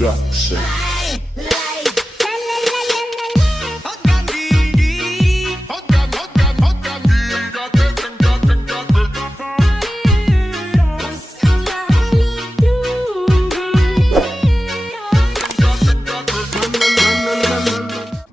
Production.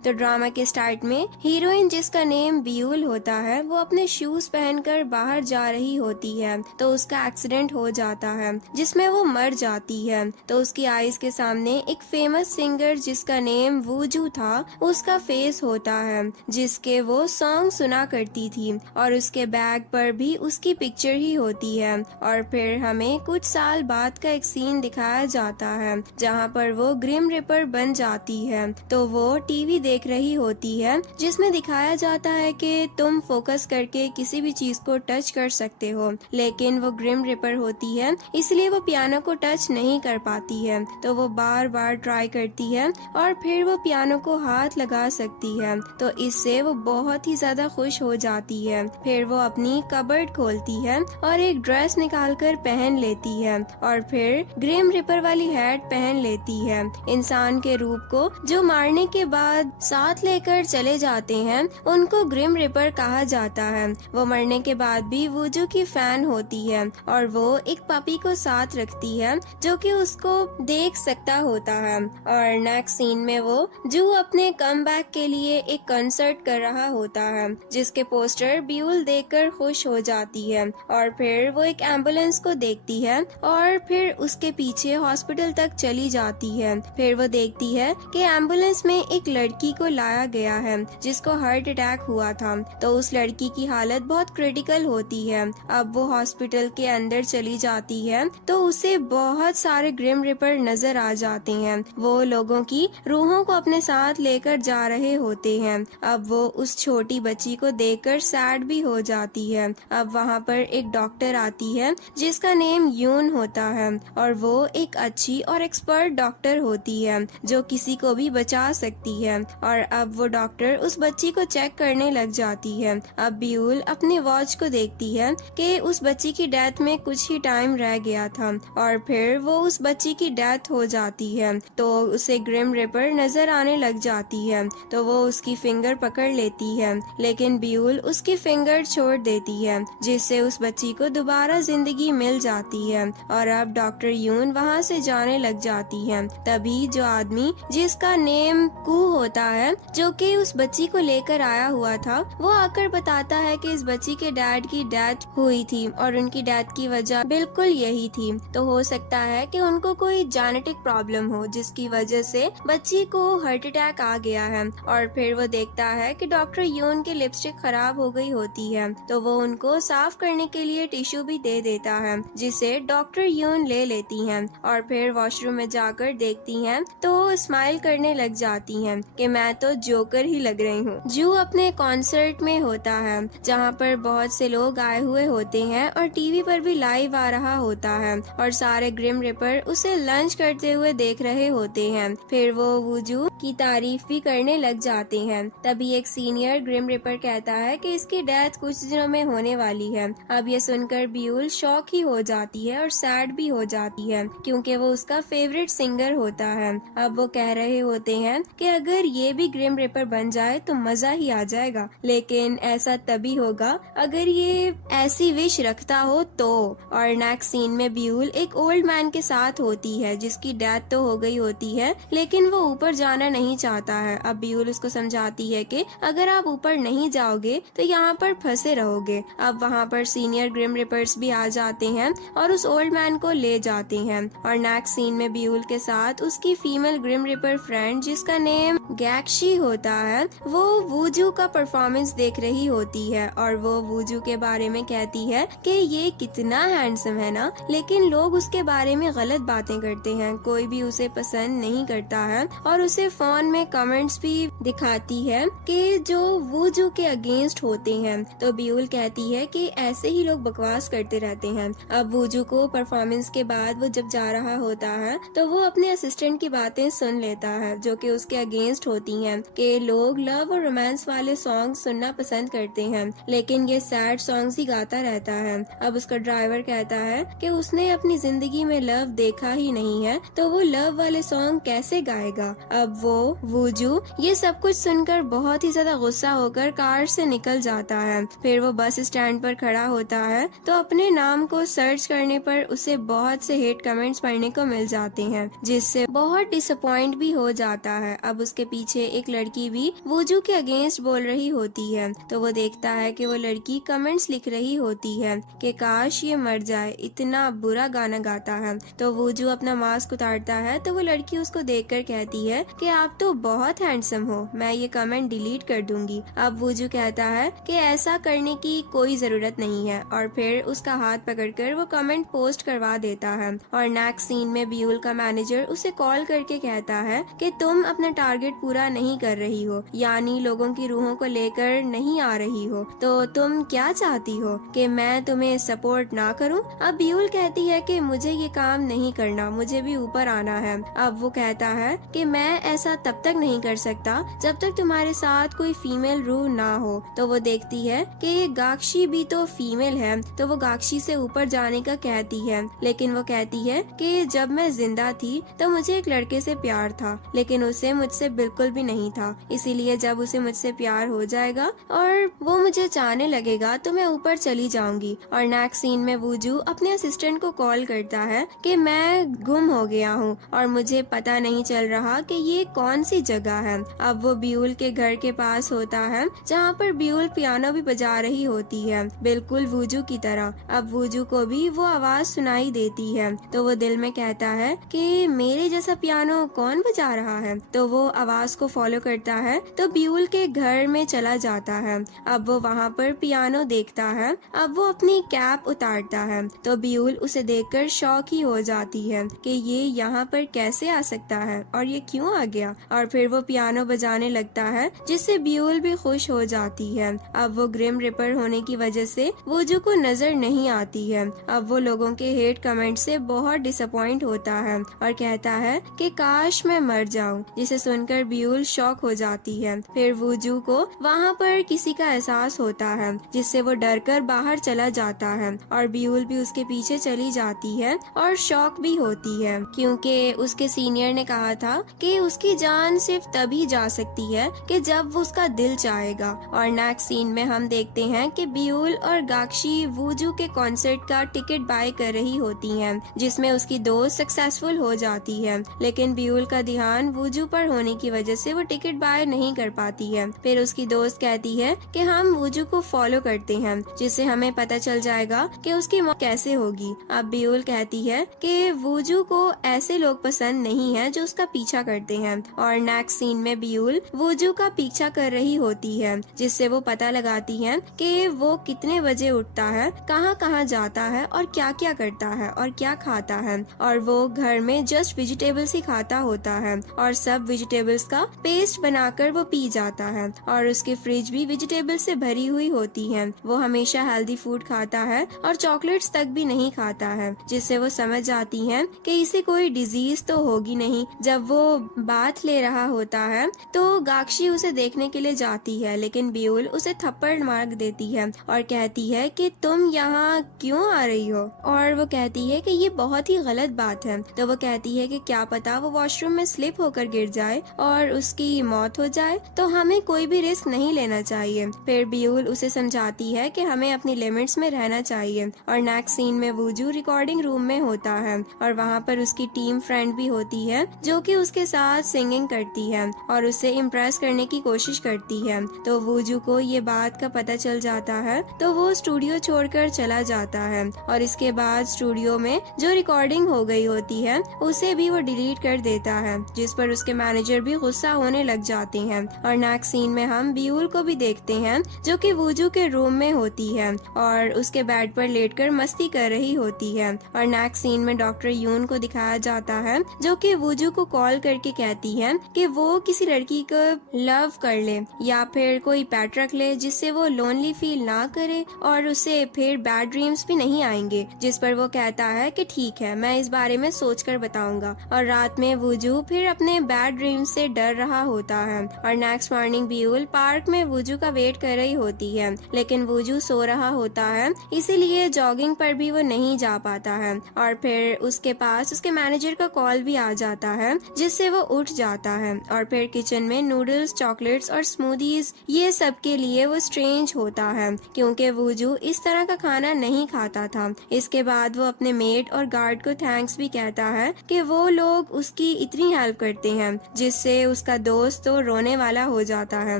तो drama के start में हीरोइन जिसका नेम बियूल होता है वो अपने शूज पहनकर बाहर जा रही होती है तो उसका एक्सीडेंट हो जाता है जिसमें वो मर जाती है। तो उसकी आईज के सामने एक फेमस सिंगर जिसका नेम वूजू था उसका फेस होता है जिसके वो सॉन्ग सुना करती थी और उसके बैग पर भी उसकी पिक्चर ही होती है। और फिर हमें कुछ साल बाद का एक सीन दिखाया जाता है जहाँ पर वो ग्रिम रिपर बन जाती है। तो वो टीवी देख रही होती है जिसमें दिखाया जाता है कि तुम फोकस करके किसी भी चीज को टच कर सकते हो, लेकिन वो ग्रिम रिपर होती है इसलिए वो पियानो को टच नहीं कर पाती है। तो वो बार बार ट्राई करती है और फिर वो पियानो को हाथ लगा सकती है तो इससे वो बहुत ही ज्यादा खुश हो जाती है। फिर वो अपनी कबर्ड खोलती है और एक ड्रेस निकाल कर पहन लेती है और फिर ग्रिम रिपर वाली हैट पहन लेती है। इंसान के रूप को जो मारने के बाद साथ लेकर चले जाते हैं उनको ग्रिम रिपर कहा जाता है। वो मरने के बाद भी वूजू की फैन होती है और वो एक पपी को साथ रखती है जो कि उसको देख सकता होता है। और नेक्स्ट सीन में वो जू अपने कमबैक के लिए एक कंसर्ट कर रहा होता है जिसके पोस्टर बियूल देखकर खुश हो जाती है और फिर वो एक एम्बुलेंस को देखती है और फिर उसके पीछे हॉस्पिटल तक चली जाती है। फिर वो देखती है कि एम्बुलेंस में एक लड़की को लाया गया है जिसको हार्ट अटैक हुआ था तो उस लड़की की हालत बहुत क्रिटिकल होती है। अब वो हॉस्पिटल के अंदर चली जाती है तो उसे बहुत सारे ग्रिम रिपर नजर आ जाते हैं। वो लोगों की रूहों को अपने साथ लेकर जा रहे होते हैं। अब वो उस छोटी बच्ची को देखकर सैड भी हो जाती है। अब वहाँ पर एक डॉक्टर आती है जिसका नेम यून होता है और वो एक अच्छी और एक्सपर्ट डॉक्टर होती है जो किसी को भी बचा सकती है। और अब वो डॉक्टर उस बच्ची को चेक करने लग जाती है। अब बियूल अपनी वॉच को देखती है कि उस बच्ची की डेथ में कुछ ही टाइम रह गया था और फिर वो उस बच्ची की डेथ हो जाती है तो उसे ग्रिम रिपर नजर आने लग जाती है तो वो उसकी फिंगर पकड़ लेती है लेकिन बियूल उसकी फिंगर छोड़ देती है जिससे उस बच्ची को दोबारा जिंदगी मिल जाती है। और अब डॉक्टर यून वहाँ से जाने लग जाती है तभी जो आदमी जिसका नेम कू होता है जो कि उस बच्ची को लेकर आया हुआ था वो आकर बताता है कि इस बच्ची के डैड की डेथ हुई थी और उनकी डेथ की वजह बिल्कुल यही थी। तो हो सकता है कि उनको कोई जेनेटिक प्रॉब्लम हो जिसकी वजह से बच्ची को हार्ट अटैक आ गया है। और फिर वो देखता है कि डॉक्टर यून की लिपस्टिक खराब हो गई होती है तो वो उनको साफ करने के लिए टिश्यू भी दे देता है जिसे डॉक्टर यून ले लेती है और फिर वॉशरूम में जाकर देखती है तो स्माइल करने लग जाती है कि मैं तो जोकर ही लग रही हूँ। जू अपने कॉन्सर्ट में होता है जहाँ पर बहुत से लोग आए हुए होते हैं और टीवी पर भी लाइव आ रहा होता है और सारे ग्रिम रिपर उसे लंच करते हुए देख रहे होते हैं। फिर वो वूजू की तारीफ भी करने लग जाते हैं। तभी एक सीनियर ग्रिम रिपर कहता है कि इसकी डेथ कुछ दिनों में होने वाली है। अब ये सुनकर बियूल शॉक ही हो जाती है और सैड भी हो जाती है क्योंकि वो उसका फेवरेट सिंगर होता है। अब वो कह रहे होते हैं कि अगर ये भी ग्रिम रिपर बन जाए तो मजा ही आ जाएगा, लेकिन ऐसा तभी होगा अगर ये ऐसी विश रखता हो तो। और नेक्स्ट सीन में बियूल एक ओल्ड मैन के साथ होती है जिसकी डेथ तो हो गई होती है लेकिन वो ऊपर जाना नहीं चाहता है। अब बियूल उसको समझाती है कि अगर आप ऊपर नहीं जाओगे तो यहाँ पर फंसे रहोगे। अब वहाँ पर सीनियर ग्रिम रिपर्स भी आ जाते हैं और उस ओल्ड मैन को ले जाते हैं। और नेक्स्ट सीन में बियूल के साथ उसकी फीमेल ग्रिम रिपर फ्रेंड जिसका नेम गैक्शी होता है वो वूजू का परफॉर्मेंस देख रही होती है और वो वूजू के बारे में कहती है कि ये कितना हैंडसम है ना, लेकिन लोग उसके बारे में गलत बातें करते हैं, कोई भी उसे पसंद नहीं करता है। और उसे फोन में कमेंट्स भी दिखाती है कि जो वूजू के अगेंस्ट होते हैं। तो बियूल कहती है कि ऐसे ही लोग बकवास करते रहते हैं। अब वूजू को परफॉर्मेंस के बाद वो जब जा रहा होता है तो वो अपने असिस्टेंट की बातें सुन लेता है जो कि उसके अगेंस्ट होती होती हैं कि लोग लव और रोमांस वाले सॉन्ग सुनना पसंद करते हैं, लेकिन ये सैड सॉन्ग्स ही गाता रहता है। अब उसका ड्राइवर कहता है कि उसने अपनी जिंदगी में लव देखा ही नहीं है, तो वो लव वाले सॉन्ग कैसे गाएगा। अब वो वूजू ये सब कुछ सुनकर बहुत ही ज्यादा गुस्सा होकर कार से निकल जाता है। फिर वो बस स्टैंड पर खड़ा होता है तो अपने नाम को सर्च करने पर उसे बहुत से हेट कमेंट्स पढ़ने को मिल जाते हैं, जिससे बहुत डिसअपॉइंट भी हो जाता है। अब उसके पीछे एक लड़की भी वूजू के अगेंस्ट बोल रही होती है, तो वो देखता है कि वो लड़की कमेंट्स लिख रही होती है कि काश ये मर जाए, इतना बुरा गाना गाता है। तो वूजू अपना मास्क उतारता है तो वो लड़की उसको देखकर कहती है कि आप तो बहुत हैंडसम हो, मैं ये कमेंट डिलीट कर दूंगी। अब वूजू कहता है कि ऐसा करने की कोई जरूरत नहीं है, और फिर उसका हाथ पकड़कर वो कमेंट पोस्ट करवा देता है। और नेक्स्ट सीन में बियूल का मैनेजर उसे कॉल करके कहता है कि तुम अपना टारगेट पूरा नहीं कर रही हो, यानी लोगों की रूहों को लेकर नहीं आ रही हो, तो तुम क्या चाहती हो कि मैं तुम्हें सपोर्ट ना करूं? अब बियूल कहती है कि मुझे ये काम नहीं करना, मुझे भी ऊपर आना है। अब वो कहता है कि मैं ऐसा तब तक नहीं कर सकता जब तक तुम्हारे साथ कोई फीमेल रूह ना हो। तो वो देखती है कि ये गाक्षी भी तो फीमेल है, तो वो गाक्षी से ऊपर जाने का कहती है, लेकिन वो कहती है कि जब मैं जिंदा थी तो मुझे एक लड़के से प्यार था, लेकिन उसे मुझसे बिल्कुल भी नहीं था, इसीलिए जब उसे मुझसे प्यार हो जाएगा और वो मुझे चाहने लगेगा तो मैं ऊपर चली जाऊंगी। और नेक्स्ट सीन में वूजू अपने असिस्टेंट को कॉल करता है कि मैं गुम हो गया हूँ और मुझे पता नहीं चल रहा कि ये कौन सी जगह है। अब वो बियूल के घर के पास होता है जहाँ पर बियूल पियानो भी बजा रही होती है, बिल्कुल वूजू की तरह। अब वूजू को भी वो आवाज सुनाई देती है, तो वो दिल में कहता है कि मेरे जैसा पियानो कौन बजा रहा है। तो वो आवाज को फॉलो करता है तो बियूल के घर में चला जाता है। अब वो वहाँ पर पियानो देखता है। अब वो अपनी कैप उतारता है तो बियूल उसे देखकर शॉक ही हो जाती है कि ये यहाँ पर कैसे आ सकता है और ये क्यों आ गया। और फिर वो पियानो बजाने लगता है जिससे बियूल भी खुश हो जाती है। अब वो ग्रिम रिपर होने की वजह से वूजू को नजर नहीं आती है। अब वो लोगों के हेट कमेंट से बहुत डिसअपॉइंट होता है और कहता है कि काश मैं मर जाऊं, जिसे सुनकर बियूल शॉक हो जाती है। फिर वूजू को वहाँ पर किसी का एहसास होता है, जिससे वो डर कर बाहर चला जाता है और बियूल भी उसके पीछे चली जाती है और शॉक भी होती है, क्योंकि उसके सीनियर ने कहा था कि उसकी जान सिर्फ तभी जा सकती है कि जब वो उसका दिल चाहेगा। और नेक्स्ट सीन में हम देखते हैं कि बियूल और गाक्षी वूजू के कॉन्सर्ट का टिकट बाय कर रही होती हैं, जिसमें उसकी दोस्त सक्सेसफुल हो जाती है, लेकिन बियूल का ध्यान वूजू पर होने की वजह से वो टिकट बाय नहीं कर पाती है। फिर उसकी दोस्त कहती है कि हम वूजू को फॉलो करते हैं, जिससे हमें पता चल जाएगा कि उसकी मौत कैसे होगी। अब बियूल कहती है कि वूजू को ऐसे लोग पसंद नहीं है जो उसका पीछा करते हैं। और नेक्स्ट सीन में बियूल वूजू का पीछा कर रही होती है, जिससे वो पता लगाती है कि वो कितने बजे उठता है, कहाँ कहाँ जाता है और क्या क्या करता है और क्या खाता है। और वो घर में जस्ट वेजिटेबल्स ही खाता होता है और सब वेजिटेबल्स का पेस्ट बनाकर वो पी जाता है। और उसकी फ्रिज भी वेजिटेबल्स से भरी हुई होती है। वो हमेशा हेल्दी फूड खाता है और चॉकलेट्स तक भी नहीं खाता है, जिससे वो समझ जाती है कि इसे कोई डिजीज तो होगी नहीं। जब वो बाथ ले रहा होता है तो गाक्षी उसे देखने के लिए जाती है, लेकिन बियूल उसे थप्पड़ मार देती है और कहती है कि तुम यहाँ क्यों आ रही हो। और वो कहती है कि ये बहुत ही गलत बात है। तो वो कहती है कि क्या पता वो वॉशरूम में स्लिप होकर गिर जाए और उसकी मौत हो जाए, तो हमें कोई भी रिस्क नहीं लेना चाहिए। फिर बियूल उसे समझाती है कि हमें अपनी लिमिट्स में रहना चाहिए। और नेक्स्ट सीन में वूजू रिकॉर्डिंग रूम में होता है और वहाँ पर उसकी टीम फ्रेंड भी होती है जो कि उसके साथ सिंगिंग करती है और उसे इम्प्रेस करने की कोशिश करती है। तो वूजू को ये बात का पता चल जाता है तो वो स्टूडियो छोड़कर चला जाता है और इसके बाद स्टूडियो में जो रिकॉर्डिंग हो गई होती है उसे भी वो डिलीट कर देता है, जिस पर उसके मैनेजर भी गुस्सा होने लग जाते हैं। और नेक्स्ट सीन में हम बियूल को भी देखते हैं जो कि वूजू के रूम में होती है और उसके बेड पर लेटकर मस्ती कर रही होती है। और नेक्स्ट सीन में डॉक्टर यून को दिखाया जाता है जो कि वूजू को कॉल करके कहती है कि वो किसी लड़की को लव कर ले या फिर कोई पेट रख ले जिससे वो लोनली फील ना करे और उसे फिर बैड ड्रीम्स भी नहीं आएंगे, जिस पर वो कहता है कि ठीक है, मैं इस बारे में सोचकर बताऊंगा। और रात में वूजू फिर अपने बैड ड्रीम्स से डर रहा होता है। और नेक्स्ट मॉर्निंग बियूल पार्क में वूजू का वेट कर रही होती है, लेकिन वूजू सो रहा होता है, इसीलिए जॉगिंग पर भी वो नहीं जा पाता है। और फिर उसके पास उसके मैनेजर का कॉल भी आ जाता है, जिससे वो उठ जाता है। और फिर किचन में नूडल्स, चॉकलेट्स और स्मूदीज, ये सब के लिए वो स्ट्रेंज होता है, क्योंकि वूजू इस तरह का खाना नहीं खाता था। इसके बाद वो अपने मेड और गार्ड को थैंक्स भी कहता है कि वो लोग उसकी इतनी हेल्प करते हैं, जिससे उसका दोस्त तो रोने वाला हो जाता है।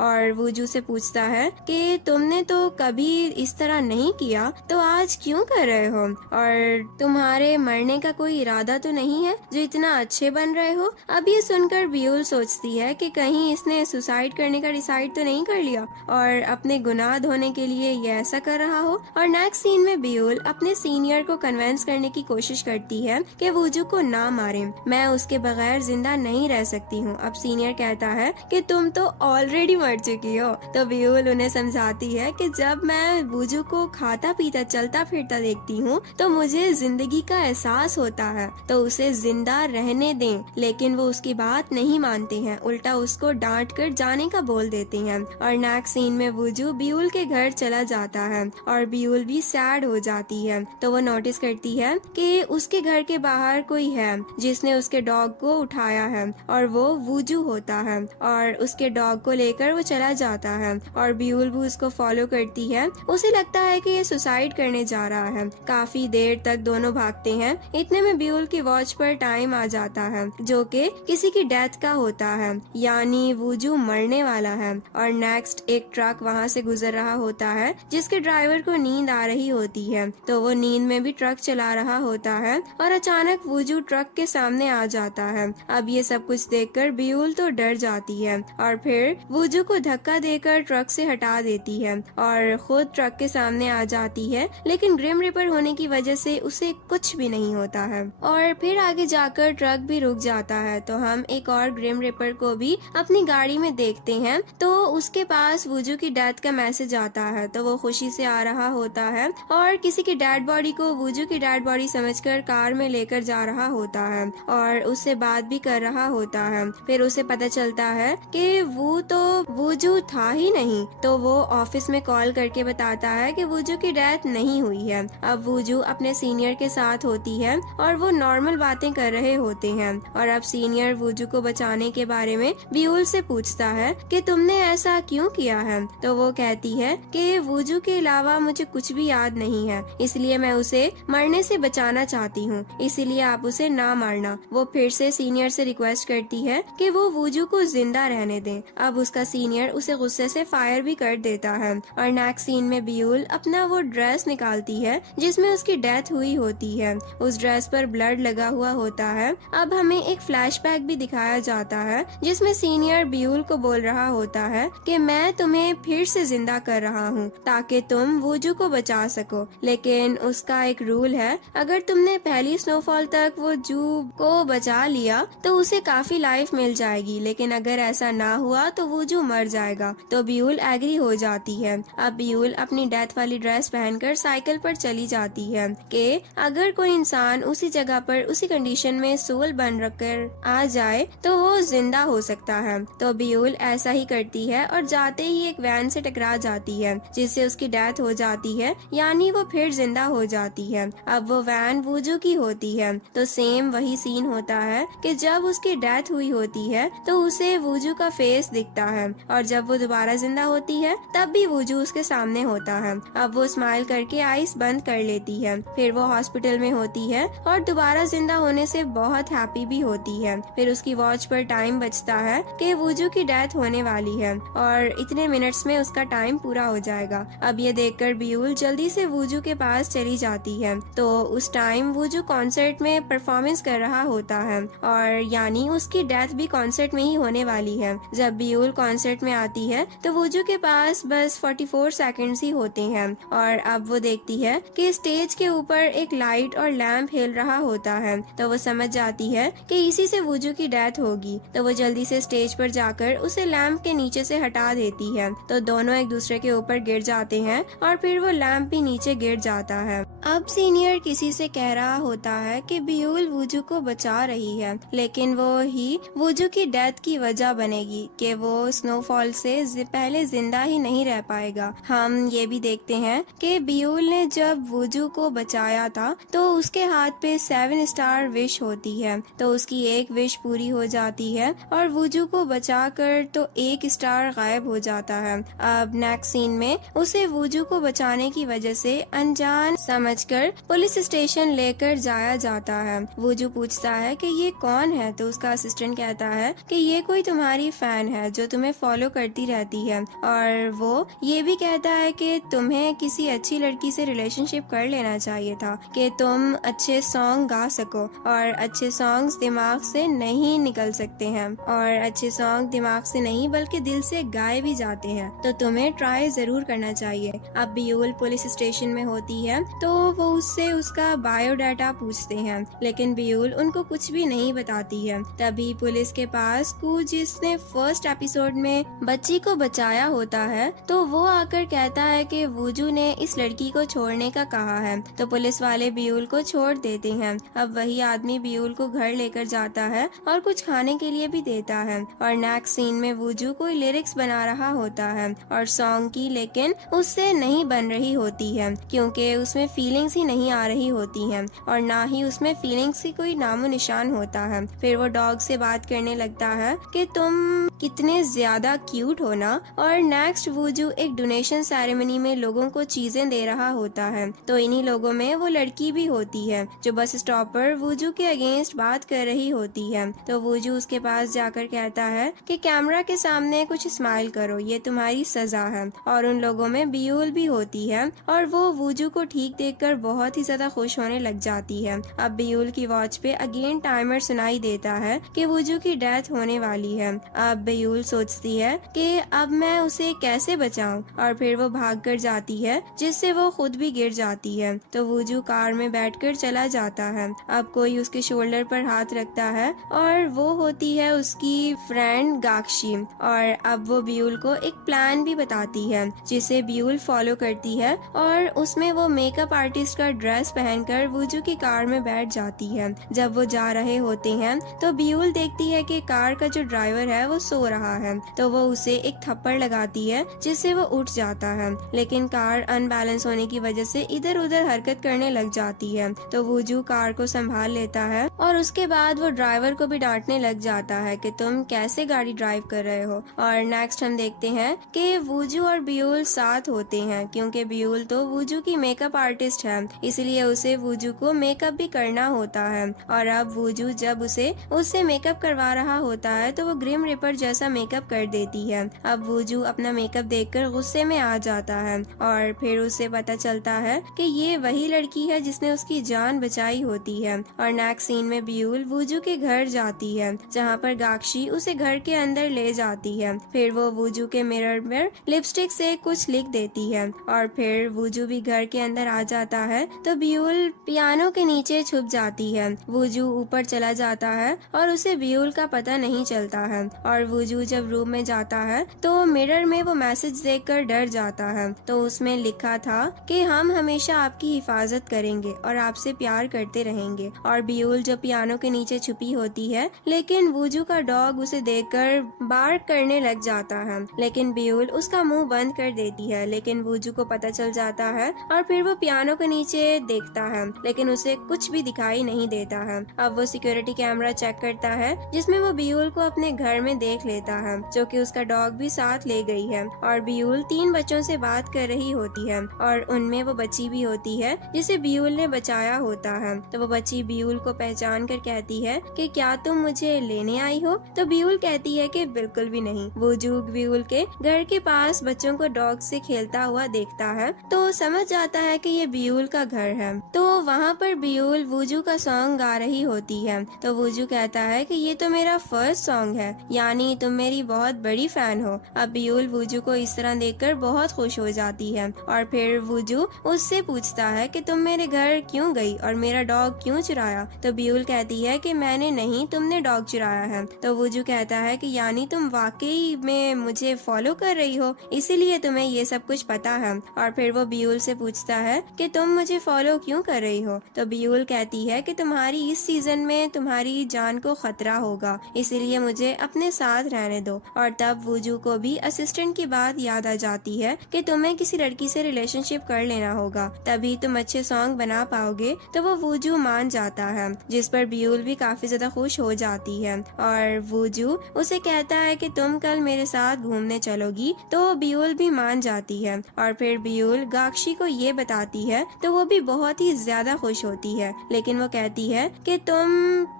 और वूजू से पूछता है कि तुमने तो कभी इस तरह नहीं किया, तो आज क्यों कर रहे हो? और तुम्हारे मरने का कोई इरादा तो नहीं है जो इतना अच्छे बन रहे हो? अब ये सुनकर बियूल सोचती है कि कहीं इसने सुसाइड करने का डिसाइड तो नहीं कर लिया और अपने गुनाह धोने के लिए ये ऐसा कर रहा हो। और नेक्स्ट सीन में बियूल अपने सीनियर को कन्विंस करने की कोशिश करती है कि वूजू को ना मारे, मैं उसके बगैर जिंदा नहीं रह सकती हूँ। अब सीनियर कहता है कि तुम तो ऑलरेडी मर चुकी हो। तो बियूल उन्हें समझाती है कि जब मैं वूजू को खाता पीता चलता फिरता देखती हूँ तो मुझे जिंदगी का एहसास होता है, तो उसे जिंदा रहने दें। लेकिन वो उसकी बात नहीं मानते हैं, उल्टा उसको डांट कर जाने का बोल देते हैं। और नेक्स्ट सीन में वूजू बियूल के घर चला जाता है और बियूल भी सैड हो जाती है। तो वो नोटिस करती है कि उसके घर के बाहर कोई है जिसने उसके डॉग को उठाया है, और वो वूजू होता है। और उसके डॉग को लेकर वो चला जाता है और बियूल भी उसको फॉलो करती है। उसे लगता है कि ये सुसाइड करने जा रहा है। काफी देर तक दोनों भागते हैं। इतने में बियूल की वॉच पर टाइम आ जाता है, जो कि किसी की डेथ का होता है, यानी वूजू मरने वाला है। और नेक्स्ट एक ट्रक वहाँ से गुजर रहा होता है, जिसके ड्राइवर को नींद आ रही होती है, तो वो नींद में भी ट्रक चला रहा होता है। और अचानक वूजू ट्रक के सामने आ जाता है। अब ये सब कुछ देखकर बियूल तो डर जाती है और फिर वूजू को धक्का देकर ट्रक से हटा देती है और खुद ट्रक के सामने आ जाती है। लेकिन ग्रिम रिपर होने की वजह से उसे कुछ भी नहीं होता है। और फिर आगे जाकर ट्रक भी रुक जाता है, तो हम एक और ग्रिम रिपर को भी अपनी गाड़ी में देखते हैं। तो उसके पास वूजू की डेथ का मैसेज आता है, तो वो खुशी से आ रहा होता है और किसी की डेड बॉडी को वूजू की डेड बॉडी समझकर कार में लेकर जा रहा होता है और उससे बात भी कर रहा होता है। फिर उसे पता चलता है कि वो तो वूजू था ही नहीं, तो वो ऑफिस में कॉल करके बताता है कि वूजू की डेथ नहीं हुई है। अब वूजू अपने सीनियर के साथ होती है और वो नॉर्मल बातें कर रहे होते हैं। और अब सीनियर वूजू को बचाने के बारे में बियूल से पूछता है कि तुमने ऐसा क्यों किया है? तो वो कहती है कि वूजू के अलावा मुझे कुछ भी याद नहीं है, इसलिए मैं उसे मरने से बचाना चाहती हूँ, इसीलिए आप उसे ना मारना। वो फिर से सीनियर से रिक्वेस्ट करती है कि वो वूजू को जिंदा रहने दें। अब उसका सीनियर उसे गुस्से से फायर भी कर देता है। और नेक्स्ट सीन में बियूल अपना वो ड्रेस निकालती है जिसमें उसकी डेथ हुई होती है। उस ड्रेस पर ब्लड लगा हुआ होता है। अब हमें एक फ्लैशबैक भी दिखाया जाता है जिसमें सीनियर बियूल को बोल रहा होता है कि मैं तुम्हें फिर से जिंदा कर रहा हूँ ताकि तुम वूजू को बचा सको, लेकिन उसका एक रूल है, अगर तुमने पहली स्नोफॉल तक वूजू को बचा लिया तो उसे काफी लाइफ मिल जाएगी, लेकिन अगर ऐसा ना हुआ तो वूजू मर जाएगा। तो बियूल एग्री हो जाती है। अब बियूल अपनी डेथ वाली ड्रेस पहनकर साइकिल पर चली जाती है कि अगर कोई इंसान उसी जगह पर उसी कंडीशन में सोल बन रखकर आ जाए तो वो जिंदा हो सकता है। तो बियूल ऐसा ही करती है और जाते ही एक वैन से टकरा जाती है जिससे उसकी डेथ हो जाती है, यानी वो फिर जिंदा हो जाती है। अब वो वैन वूजू की होती है। तो सेम वही सीन होता है कि जब उसकी डेथ हुई होती है तो उसे वूजू का फेस दिखता है और जब वो दोबारा जिंदा होती है तब भी वूजू उसके सामने होता है। अब वो स्माइल करके आइस बंद कर लेती है। फिर वो हॉस्पिटल में होती है और दोबारा जिंदा होने से बहुत हैप्पी भी होती है। फिर उसकी वॉच पर टाइम बचता है कि वूजू की डेथ होने वाली है और इतने मिनट्स में उसका टाइम पूरा हो जाएगा। अब ये देखकर बियूल जल्दी से वूजू के पास चली जाती है। तो उस टाइम वूजू कॉन्सर्ट में परफॉर्मेंस कर रहा होता है और यानी उसकी डेथ भी कॉन्सर्ट में ही होने वाली है। जब बियूल कॉन्सर्ट में आती है तो वूजू के पास बस 44 सेकंड्स ही होते हैं और अब वो देखती है कि स्टेज के ऊपर एक लाइट और लैंप हिल रहा होता है। तो वो समझ जाती है कि इसी से वूजू की डेथ होगी। तो वो जल्दी से स्टेज पर जाकर उसे लैंप के नीचे से हटा देती है। तो दोनों एक दूसरे के ऊपर गिर जाते हैं और फिर वो लैंप भी नीचे गिर जाता है। अब सीनियर किसी से कह रहा होता है कि बियूल वूजू को बचा रही है, लेकिन वो ही वूजू की डेथ की वजह बनेगी कि वो स्नोफॉल से पहले जिंदा ही नहीं रह पाएगा। हम ये भी देखते हैं कि बियूल ने जब वुजू को बचाया था तो उसके हाथ पे 7 स्टार विश होती है, तो उसकी एक विश पूरी हो जाती है और वुजू को बचाकर तो 1 स्टार गायब हो जाता है। अब नेक्स्ट सीन में उसे वुजू को बचाने की वजह से अनजान समझकर पुलिस स्टेशन लेकर जाया जाता है। वुजू पूछता है कि ये कौन है, तो उसका असिस्टेंट कहता है कि ये कोई तुम्हारी फैन है जो तुम्हें फॉलो करती रहती है, और वो ये भी कहता है कि तुम्हें किसी अच्छी लड़की से रिलेशनशिप कर लेना चाहिए था कि तुम अच्छे सॉन्ग गा सको, और अच्छे सॉन्ग्स दिमाग से नहीं निकल सकते हैं, और अच्छे सॉन्ग दिमाग से नहीं बल्कि दिल से गाए भी जाते हैं, तो तुम्हें ट्राई जरूर करना चाहिए। अब बियूल पुलिस स्टेशन में होती है तो वो उससे उसका बायोडाटा पूछते हैं, लेकिन बियूल उनको कुछ भी नहीं बताती है। तभी पुलिस के पास कू, जिसने फर्स्ट एपिसोड में बच्ची को बचाया होता है, तो वो आकर कहता है कि वुजू ने इस लड़की को छोड़ने का कहा है, तो पुलिस वाले बियूल को छोड़ देते हैं। अब वही आदमी बियूल को घर लेकर जाता है और कुछ खाने के लिए भी देता है, और नेक्स्ट सीन में वुजू कोई लिरिक्स बना रहा होता है और सॉन्ग की, लेकिन उससे नहीं बन रही होती है क्योंकि उसमें फीलिंग्स ही नहीं आ रही होती हैं और ना ही उसमें फीलिंग्स की कोई नामो निशान होता है। फिर वो डॉग से बात करने लगता है कि तुम कितने ज्यादा क्यूट हो ना, और नेक्स्ट वुजू एक डोनेशन सेरेमनी में लोगों को चीजें दे रहा होता है, तो इन्हीं लोगों में वो लड़की भी होती है जो बस स्टॉप पर वुजू के अगेंस्ट बात कर रही होती है। तो वुजू उसके पास जाकर कहता है कि कैमरा के सामने कुछ स्माइल करो, ये तुम्हारी सजा है। और उन लोगों में बियूल भी होती है और वो वुजू को ठीक देखकर बहुत ही ज्यादा खुश होने लग जाती है। अब बियूल की वॉच पे अगेन टाइमर सुनाई देता है कि वुजू की डेथ होने वाली है। अब बियूल सोचती है कि अब मैं उसे कैसे बचाऊं, और फिर वो भाग कर जाती है जिससे वो खुद भी गिर जाती है। तो वुजू कार में बैठकर चला जाता है। अब कोई उसके शोल्डर पर हाथ रखता है और वो होती है उसकी फ्रेंड गाक्षी, और अब वो बियूल को एक प्लान भी बताती है जिसे बियूल फॉलो करती है, और उसमें वो मेकअप आर्टिस्ट का ड्रेस पहनकर वुजू की कार में बैठ जाती है। जब वो जा रहे होते हैं तो बियूल देखती है कि कार का जो ड्राइवर है वो सो रहा है, तो वो उसे एक थप्पड़ लगाती है जिससे वो उठ जाता है, लेकिन कार अनबैलेंस होने की वजह से इधर उधर हरकत करने लग जाती है। तो वुजू कार को संभाल लेता है और उसके बाद वो ड्राइवर को भी डांटने लग जाता है कि तुम कैसे गाड़ी ड्राइव कर रहे हो। और नेक्स्ट हम देखते हैं कि वुजू और बियूल साथ होते हैं क्योंकि बियूल तो वुजू की मेकअप आर्टिस्ट है, इसलिए उसे वुजू को मेकअप भी करना होता है। और अब वुजू जब उससे मेकअप करवा रहा होता है तो वो ग्रिम रिपर जैसा मेकअप कर देती है। अब वुजू अपना मेकअप देखकर गुस्से में आ जाता है और फिर उसे पता चलता है कि ये वही लड़की है जिसने उसकी जान बचाई होती है। और नेक्स्ट सीन में बियूल वुजू के घर जाती है जहाँ पर गाक्षी उसे घर के अंदर ले जाती है। फिर वो वुजू के मिरर में लिपस्टिक से कुछ लिख देती है और फिर वुजू भी घर के अंदर आ जाता है, तो बियूल पियानो के नीचे छुप जाती है। वुजू ऊपर चला जाता है और उसे बियूल का पता नहीं चलता है, और वुजू जब रूम में जाता है तो मिरर में वो मैसेज देखकर डर जाता है। तो उसमें लिखा था कि हम हमेशा आपकी हिफाजत करेंगे और आपसे प्यार करते रहेंगे। और बियूल जब पियानो के नीचे छुपी होती है, लेकिन वुजू का डॉग उसे देखकर बार्क करने लग जाता है, लेकिन बियूल उसका मुंह बंद कर देती है, लेकिन वुजू को पता चल जाता है और फिर वो पियानो के नीचे देखता है, लेकिन उसे कुछ भी दिखाई नहीं देता है। अब वो सिक्योरिटी कैमरा चेक करता है जिसमें वो बियूल को अपने घर में देख लेता है, जो कि उसका डॉग भी साथ ले गई है। और बियूल 3 बच्चों से बात कर रही होती है और उनमें वो बच्ची भी होती है जिसे बियूल ने बचाया होता है। तो वो बच्ची बियूल को पहचान कर कहती है कि क्या तुम मुझे लेने आई हो? तो बियूल कहती है कि बिल्कुल भी नहीं। वुजू बियूल के घर के पास बच्चों को डॉग से खेलता हुआ देखता है तो समझ जाता है कि ये बियूल का घर है। तो वहाँ पर बियूल वुजू का सॉन्ग गा रही होती है, तो वुजू कहता है कि ये तो मेरा फर्स्ट सॉन्ग है, यानी तुम मेरी बहुत बड़ी फैन हो। अब बियूल वुजू को इस तरह देखकर बहुत खुश हो जाती है और फिर वुजू उससे पूछता है कि तुम मेरे घर क्यों गई और मेरा डॉग क्यों चुराया? तो बियूल कहती है कि मैंने नहीं, तुमने डॉग चुराया है। तो वुजू कहता है कि यानी तुम वाकई में मुझे फॉलो कर रही हो, इसीलिए तुम्हें ये सब कुछ पता है। और फिर वो बियूल से पूछता है कि तुम मुझे फॉलो क्यों कर रही हो? तो बियूल कहती है कि तुम्हारी इस सीजन में तुम्हारी जान को खतरा होगा, इसीलिए मुझे अपने साथ रहने दो। और तब वूजू को भी असिस्टेंट की बात याद आ जाती है कि तुम्हें किसी लड़की से रिलेशनशिप कर लेना होगा, तभी तुम अच्छे सॉन्ग बना पाओगे। तो वो वूजू मान जाता है, जिस पर ब्यूल भी काफी ज्यादा खुश हो जाती है और वूजू उसे कहता है कि तुम कल मेरे साथ घूमने चलोगी। तो ब्यूल भी मान जाती है और फिर ब्यूल गाक्षी को ये बताती है तो वो भी बहुत ही ज्यादा खुश होती है, लेकिन वो कहती है कि तुम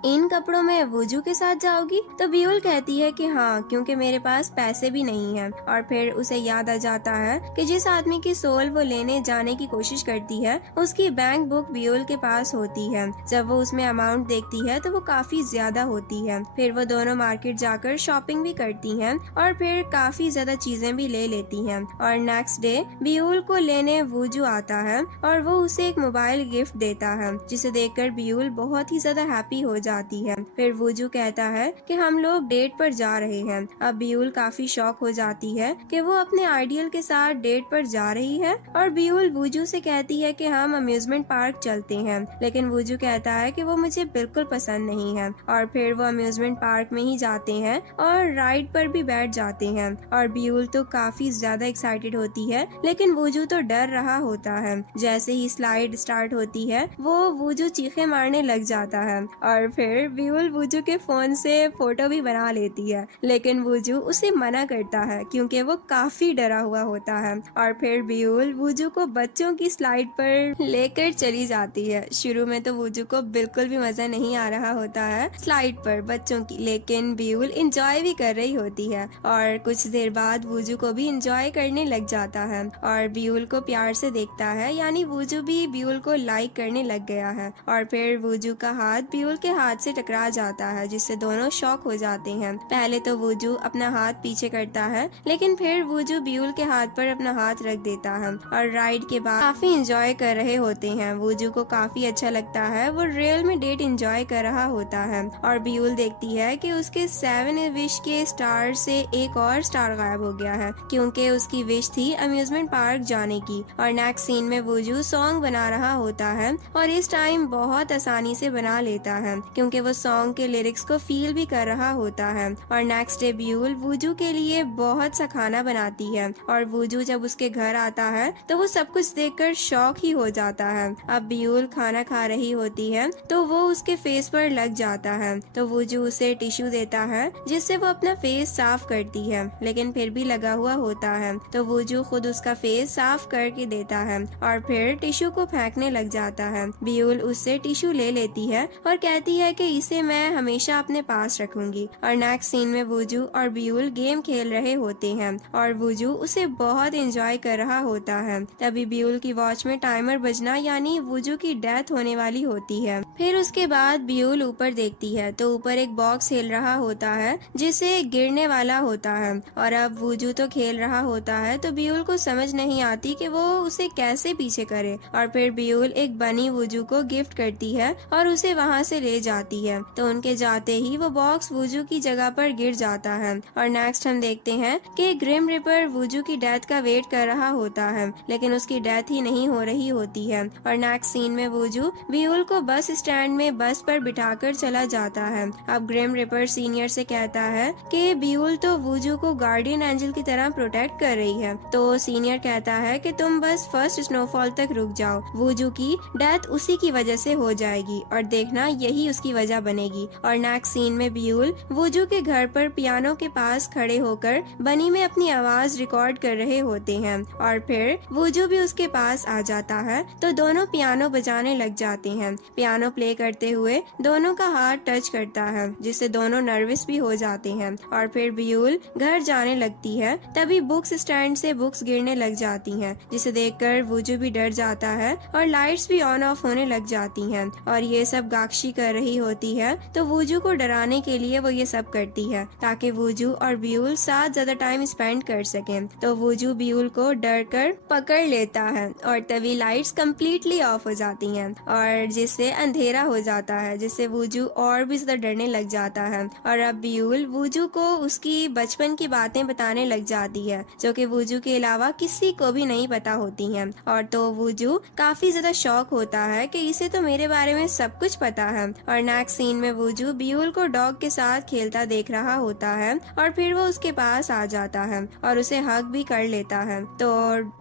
इन कपड़ों में वूजू के साथ जाओगी। तो ब्यूल कहती है कि हाँ, क्योंकि मेरे पास पैसे भी नहीं है। और फिर उसे याद आ जाता है कि जिस आदमी की सोल वो लेने जाने की कोशिश करती है उसकी बैंक बुक ब्यूल के पास होती है। जब वो उसमें अमाउंट देखती है तो वो काफी ज्यादा होती है। फिर वो दोनों मार्केट जाकर शॉपिंग भी करती हैं और फिर काफी ज्यादा चीजें भी ले लेती हैं। और नेक्स्ट डे ब्यूल को लेने वूजू आता है और वो उसे एक मोबाइल गिफ्ट देता है, जिसे देखकर ब्यूल बहुत ही ज्यादा हैप्पी हो जाती है। फिर वूजू कहता है कि हम लोग डेट पर जा रहे हैं। अब ब्यूल काफी शॉक हो जाती है कि वो अपने आइडियल के साथ डेट पर जा रही है और ब्यूल वूजू से कहती है कि हम अम्यूजमेंट पार्क चलते हैं, लेकिन वूजू कहता है कि वो मुझे बिल्कुल पसंद नहीं है। और फिर वो अम्यूजमेंट पार्क में ही जाते हैं और राइड पर भी बैठ जाते हैं और ब्यूल तो काफी ज्यादा एक्साइटेड होती है, लेकिन वूजू तो डर रहा होता है। जैसे ही स्लाइड स्टार्ट होती है वो वूजू चीखे मारने लग जाता है और फिर ब्यूल वूजू के फोन से फोटो भी बना लेती है, लेकिन वूजू उसे मना करता है क्योंकि वो काफी डरा हुआ होता है। और फिर ब्यूल वूजू को बच्चों की स्लाइड पर लेकर चली जाती है। शुरू में तो वूजू को बिल्कुल भी मजा नहीं आ रहा होता है स्लाइड पर बच्चों की, लेकिन ब्यूल इंजॉय भी कर रही होती है और कुछ देर बाद वूजू को भी इंजॉय करने लग जाता है और ब्यूल को प्यार से देखता है, यानी वूजू भी ब्यूल को लाइक करने लग गया है। और फिर वूजू का हाथ ब्यूल के हाथ से टकरा जाता है, जिससे दोनों शॉक हो जाते हैं। पहले तो वूजू अपना हाथ पीछे करता है, लेकिन फिर वूजू ब्यूल के हाथ पर अपना हाथ रख देता है और राइड के बाद काफी इंजॉय कर रहे होते हैं। वूजू को काफी अच्छा लगता है, वो रियल में डेट इंजॉय कर रहा होता है और ब्यूल देखती है कि उसके 7 विश के स्टार से एक और स्टार गायब हो गया है, क्योंकि उसकी विश थी अम्यूजमेंट पार्क जाने की। और नेक्स्ट सीन में वूजू सॉन्ग बना रहा होता है और इस टाइम बहुत आसानी से बना लेता है, क्योंकि वो सॉन्ग के लिरिक्स को फील भी कर रहा होता है। और नेक्स्ट डे ब्यूल वूजू के लिए बहुत सा खाना बनाती है और वूजू जब उसके घर आता है तो वो सब कुछ देखकर शॉक ही हो जाता है। अब ब्यूल खाना खा रही होती है तो वो उसके फेस पर लग जाता है, तो वूजू उसे टिश्यू देता है जिससे वो अपना फेस साफ करती है, लेकिन फिर भी लगा हुआ होता है। तो वूजू खुद उसका फेस साफ करके देता है और फिर टिश्यू को फेंकने लग जाता है। ब्यूल उससे टिश्यू ले लेती है और कहती है कि इसे मैं हमेशा अपने पास रखूंगी। और नेक्स्ट सीन में वूजू और ब्यूल गेम खेल रहे होते हैं और वूजू उसे बहुत एंजॉय कर रहा होता है। तभी ब्यूल की वॉच में टाइमर बजना, यानी वूजू की डेथ होने वाली होती है। फिर उसके बाद ब्यूल ऊपर देखती है तो ऊपर एक बॉक्स हिल रहा होता है जिसे गिरने वाला होता है और अब वूजू तो खेल रहा होता है, तो ब्यूल को समझ नहीं आती कि वो उसे कैसे पीछे करे। और फिर ब्यूल एक बनी वूजू को गिफ्ट करती है और उसे वहाँ से ले जाती है, तो उनके जाते ही वो बॉक्स वूजू की जगह पर गिर जाता है। और नेक्स्ट हम देखते हैं कि ग्रिम रिपर वूजू की डेथ का वेट कर रहा होता है, लेकिन उसकी डेथ ही नहीं हो रही होती है। और नेक्स्ट सीन में वूजू ब्यूल को बस स्टैंड में बस पर बिठाकर चला जाता है। अब ग्रिम रिपर सीनियर से कहता है कि ब्यूल तो वूजू को गार्डियन एंजल की तरह प्रोटेक्ट कर रही है, तो सीनियर कहता है कि तुम बस फर्स्ट स्नोफॉल तक रुक जाओ, वूजू की डेथ उसी की वजह से हो जाएगी और देखना यही उसकी वजह बनेगी। और नेक्स्ट सीन में ब्यूल वूजू के घर पर पियानो के पास खड़े होकर बनी में अपनी आवाज रिकॉर्ड कर रहे होते हैं और फिर वूजू भी उसके पास आ जाता है, तो दोनों पियानो बजाने लग जाते हैं। पियानो प्ले करते हुए दोनों का हाथ टच करता है, जिससे दोनों नर्वस भी हो जाते हैं। और फिर ब्यूल घर जाने लगती है, तभी बुक्स स्टैंड से बुक्स गिरने लग जाती हैं, जिसे देखकर वूजू भी डर जाता है और लाइट्स भी ऑन ऑफ होने लग जाती हैं। और ये सब गाक्षी कर रही होती है, तो वूजू को डराने के लिए वो ये सब करती है ताकि वूजू और ब्यूल साथ ज्यादा टाइम स्पेंड कर सकें। तो वूजू ब्यूल को डर कर पकड़ लेता है और तभी लाइट्स कम्प्लीटली ऑफ हो जाती हैं और जिससे अंधेरा हो जाता है, जिससे वूजू और भी ज्यादा डरने लग जाता है। और अब ब्यूल वूजू को उसकी बचपन की बातें बताने लग जाती है, जो कि वूजू के अलावा किसी को भी नहीं पता होती हैं। और तो वूजू काफी ज्यादा शॉक होता है कि इसे तो मेरे बारे में सब कुछ पता है। और नेक्स्ट सीन में वूजू ब्यूल को डॉग डॉग के साथ खेलता देख रहा होता है और फिर वो उसके पास आ जाता है और उसे हग भी कर लेता है। तो